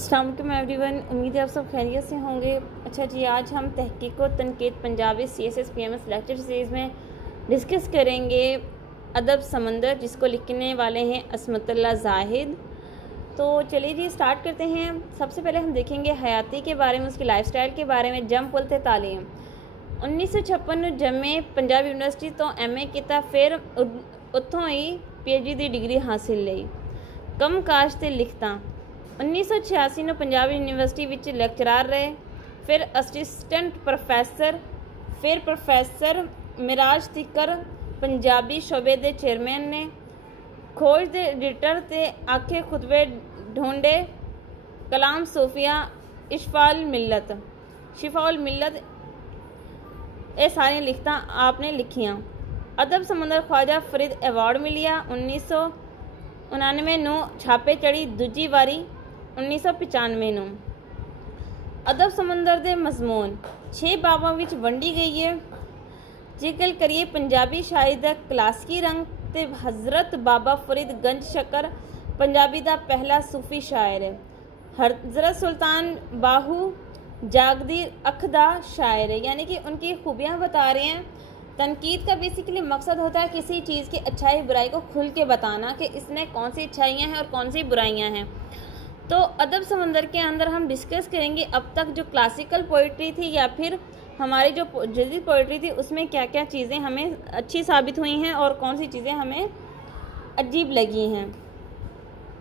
अस्सलाम वालेकुम एवरीवन, उम्मीद है आप सब खैरियत से होंगे। अच्छा जी, आज हम तहकीक व तनकीद Punjabi CSS PMS lecture series में डिस्कस करेंगे अदब समंदर, जिसको लिखने वाले हैं असमतुल्लाह जाहिद। तो चलिए जी स्टार्ट करते हैं। सबसे पहले हम देखेंगे हयाती के बारे में, उसकी लाइफस्टाइल के बारे में। जम पुलते तालीम 1956 जम्मे पंजाब यूनिवर्सिटी तो MA किया, फिर उत्थों ही PhD की डिग्री हासिल ली। कम काश ते लिखता 1986 ਨੂੰ पंजाब यूनिवर्सिटी विच ਲੈਕਚਰਾਰ रहे, फिर असिस्टेंट प्रोफैसर, फिर प्रोफैसर मिराज तिकर पंजाबी शोबे के चेयरमैन ने। खोज के एडिटर ते आखे खुतबे ढूंढे, कलाम सूफिया, शिफाउल मिल्लत, ये सारी लिखता आपने लिखियाँ। अदब समंदर ख्वाजा फरीद अवार्ड मिलिया 1999 ਨੂੰ छापे चढ़ी दूजी वारी 1995 ਨੂੰ। अदब समंदर के मजमून 6 बाबों में वंडी गई है। जिक्र करिए पंजाबी शायरी का क्लासिकी रंग ते हज़रत बाबा फरीद गंज शकर पंजाबी का पहला सूफी शायर है। हज़रत सुल्तान बाहू जागदी अख दा शायर है, यानी कि उनकी खूबियाँ बता रहे हैं। तनकीद का बेसिकली मकसद होता है किसी चीज़ की अच्छाई बुराई को खुल के बताना कि इसमें कौन सी अच्छाइयाँ हैं और कौन सी बुराइयाँ हैं। तो अदब समंदर के अंदर हम डिस्कस करेंगे अब तक जो क्लासिकल पोइट्री थी या फिर हमारी जो जदीद पोइट्री थी, उसमें क्या क्या चीज़ें हमें अच्छी साबित हुई हैं और कौन सी चीज़ें हमें अजीब लगी हैं।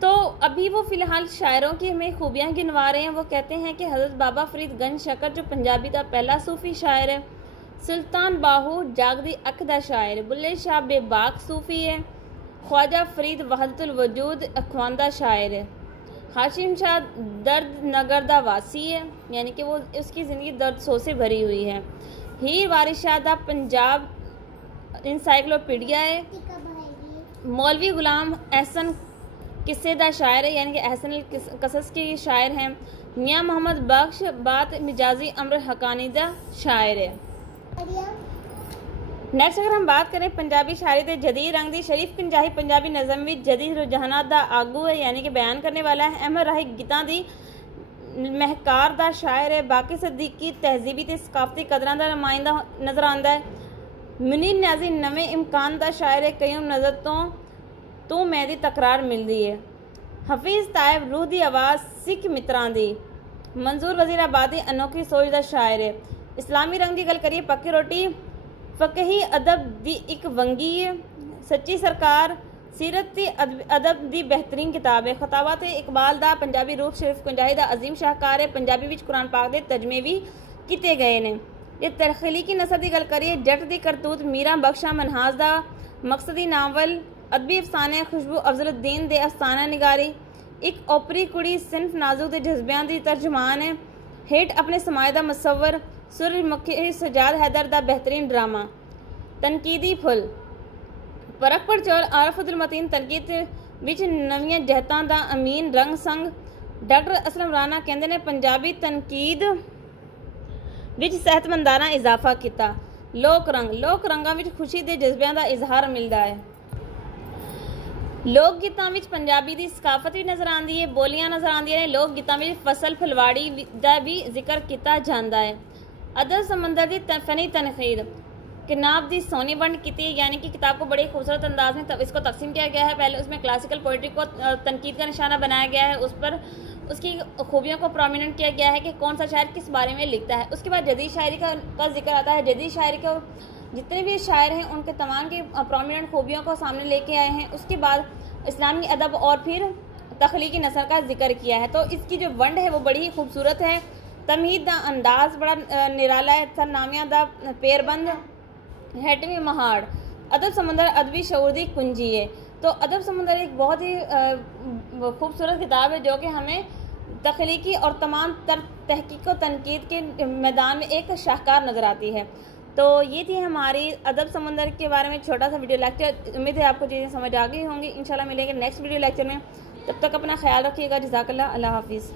तो अभी वो फ़िलहाल शायरों की हमें खूबियाँ गिनवा रहे हैं। वो कहते हैं कि हज़रत बाबा फरीद गंज शकर जो पंजाबी का पहला सूफ़ी शायर है, सुल्तान बाहू जागदी अख दा शायर, बुल्ले शाह बेबाक सूफ़ी है, ख्वाजा फरीद वहदतुल वजूद अखवांदा शायर है, हाशिम शाह दर्द नगर दा वासी है, यानी कि वो उसकी ज़िंदगी दर्द सो से भरी हुई है। हीर वारिस शाह दा पंजाब इंसाइक्लोपीडिया है, मौलवी गुलाम एहसन किस्से दा शायर है, यानी कि एहसन कसस के शायर हैं। मियाँ मोहम्मद बख्श बात मिजाजी अमर हकानी दा शायर है। नैक्सट अगर हम बात करें पंजाबी शायरी के जदीद रंग की, शरीफ कंजाही पंजाबी नज़म भी जदीद रुझानात दा आगू है, यानी कि बयान करने वाला है। अहमद राही गीतां दी महकार दा शायर है। बाकी सदीकी तहजीबी ते सकाफती कदरां दा नुमाइंदा नज़र आंदा है। मुनीर न्याजी नवे इम्कान दा शायर है। कयूम नज़र तो मैं दी तकरार मिलती है। हफीज़ तायब रूह दी आवाज़ सिख मित्रां दी। मंजूर वज़ीराबादी अनोखी सोच दा शायर है। इस्लामी रंग की गल करिए, पक्की रोटी फ़क़ही अदब दी एक वंगी है। सच्ची सरकार सीरत दी अदब दी बेहतरीन किताब है। खताबात इकबाल दा पंजाबी रूप शरीफ कंजाही दा अजीम शाहकार है। पंजाबी विच कुरान पाक दे तर्जमे भी किए गए ने। ये तखलीकी नसर की गल करिए, जट दी करतूत मीरा बख्शा मनहाज दा मकसदी नावल, अदबी अफसाने खुशबू अफजलुद्दीन दे अफसाना निगारी, एक ओपरी कुड़ी सिंफ नाजुक दे जज्बियां दी तर्जमान है। हेठ अपने समाये दा मुसव्वर, सूरजमुखी सजाद हैदर दा बेहतरीन ड्रामा। तनकीदी फुल परख पड़चोल आरफुल मतीन तनकीद विच नवीं जहतां दा अमीन रंग संग। डॉक्टर असलम राणा कहते ने पंजाबी तनकीद विच सेहतमंदाना इजाफा किया। लोक रंगां विच खुशी के जज्बियां का इजहार मिलता है। लोक गीतां विच पंजाबी की सकाफत भी नज़र आती है, बोलियां नज़र आती हैं। लोक गीतां विच फसल फुलवाड़ी का भी जिक्र किया जाता है। अदब समंदर की फनी तनकीद किताब की सोनी वंड की, यानी कि किताब को बड़े खूबसूरत अंदाज में इसको तकसीम किया गया है। पहले उसमें क्लासिकल पोइट्री को तनकीद का निशाना बनाया गया है, उस पर उसकी खूबियों को प्रोमिनेंट किया गया है कि कौन सा शायर किस बारे में लिखता है। उसके बाद जदीद शायरी का जिक्र आता है। जदीद शायरी को जितने भी शायर हैं उनके तमाम की प्रोमिनेंट खूबियों को सामने लेके आए हैं। उसके बाद इस्लामी अदब और फिर तख्लीकी नसर का जिक्र किया है। तो इसकी जो वंड है वो बड़ी ही खूबसूरत है। तमहीद दा अंदाज बड़ा निराला है। सरनामिया दा पेरबंद हेटवी महाड़। अदब समंदर अदबी शऊर दी कुंजी है। तो अदब समंदर एक बहुत ही खूबसूरत किताब है जो कि हमें तख्लीकी और तमाम तर तहकीक व तनकीद के मैदान में एक शाहकार नज़र आती है। तो ये थी हमारी अदब समंदर के बारे में छोटा सा वीडियो लेक्चर। उम्मीद है आपको चीज़ें समझ आ गई होंगी। इंशाल्लाह मिलेंगे नेक्स्ट वीडियो लेक्चर में। तब तक अपना ख्याल रखिएगा। जज़ाकल्लाह, अल्लाह हाफिज़।